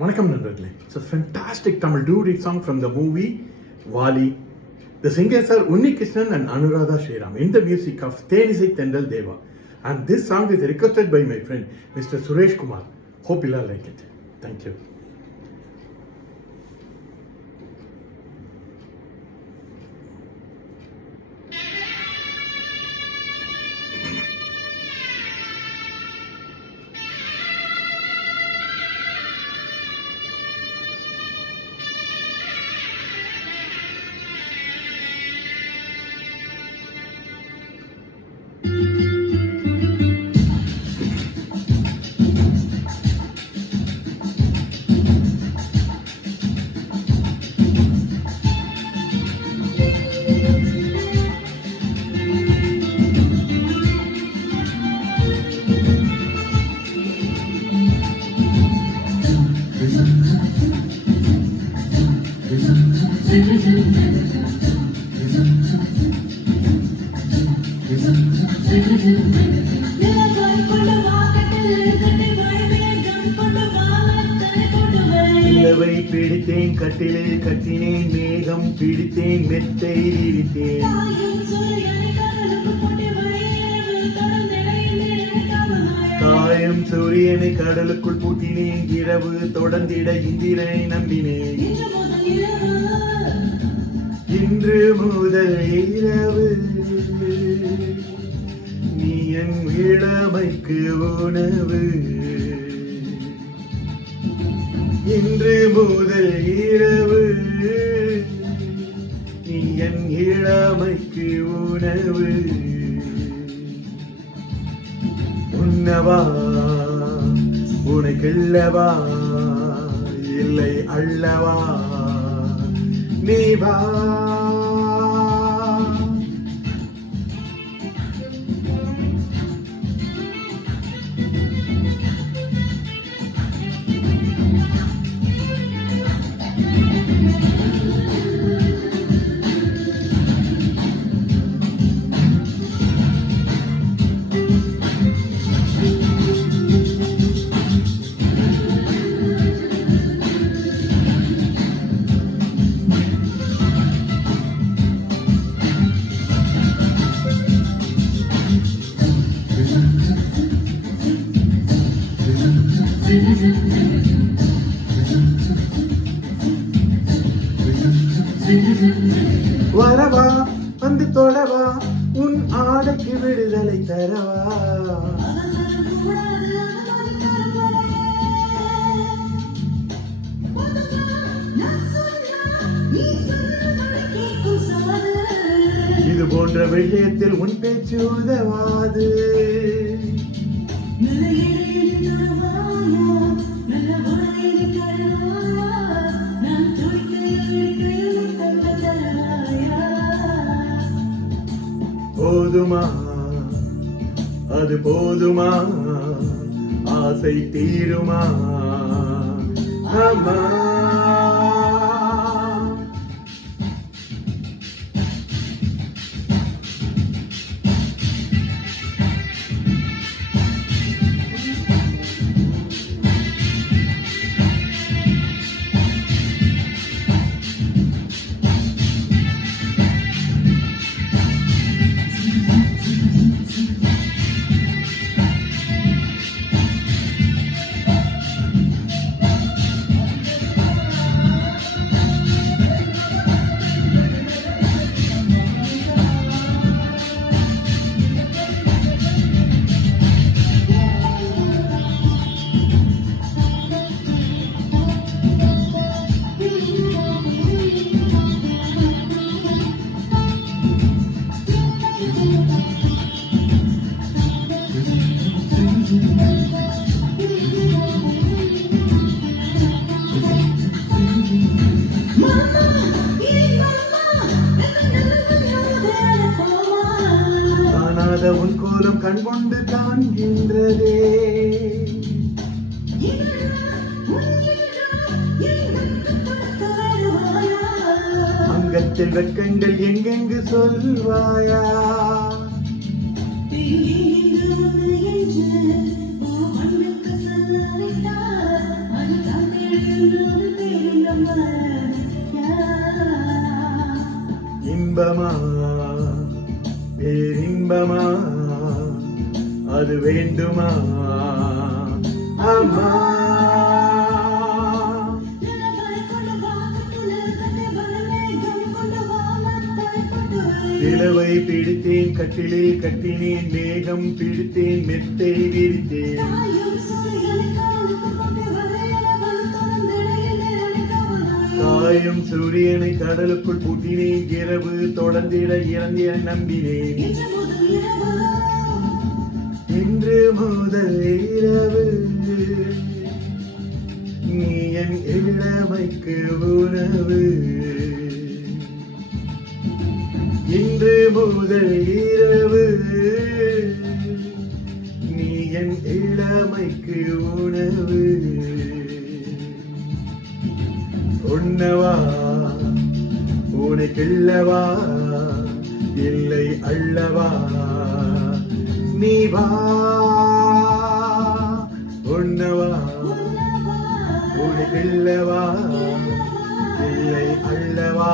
வணக்கம் நண்பர்களே. It's a fantastic Tamil duet song from the movie Vali. The singers are Unni Krishnan and Anuradha Sriram in the music of Thenisai Tendal Deva. And this song is requested by my friend Mr. Suresh Kumar. Hope you'll like it. Thank you. நிலவை பிடித்தேன் கட்டிலில் கட்டினேன் மேகம் பிடித்தேன் மெத்தை விரித்தேன் காயம் சூரியனை கடலுக்குள் பூட்டினேன் இரவு தொடர்ந்திட இந்திரனை நம்பினேன் இன்று முதல் இரவு நீ என் இளமைக்கு உணவு இன்று முதல் இரவு நீ என் இளமைக்கு உணவு உன்னவா உனக்குள்ளவா இல்லை அல்லவா நீ வா வரவா வந்து தொடவா உன் ஆடைக்கு விடுதலை தரவா இது போன்ற விஷயத்தில் உன் பேச்சு உதவாது போதுமா அது போதுமா ஆசை தீருமா அம்மா உன் கோலம் கண்கொண்டு காண்கின்றதே அங்கத்தில் வெட்கங்கள் எங்கெங்கு சொல்வாயா இன்பமா பேரின்பமா அது வேண்டுமா அம்மா நிலவை பிடித்தேன் கட்டிலில் கட்டினேன் மேகம் பிடித்தேன் மெத்தை விரித்தேன் காயும் சூரியனை கடலுக்குள் பூட்டினேன் இரவு தொடர்ந்திட இறந்திட நம்பினேன் இன்று முதல் இரவு நீ என் இளமைக்கு உணவு இன்று முதல் இரவு நீ என் இளமைக்கு உணவு உண்ணவா உனக்கில்லவா இல்லை அல்லவா நீ வா உண்ணவா உனக்கில்லவா இல்லை அல்லவா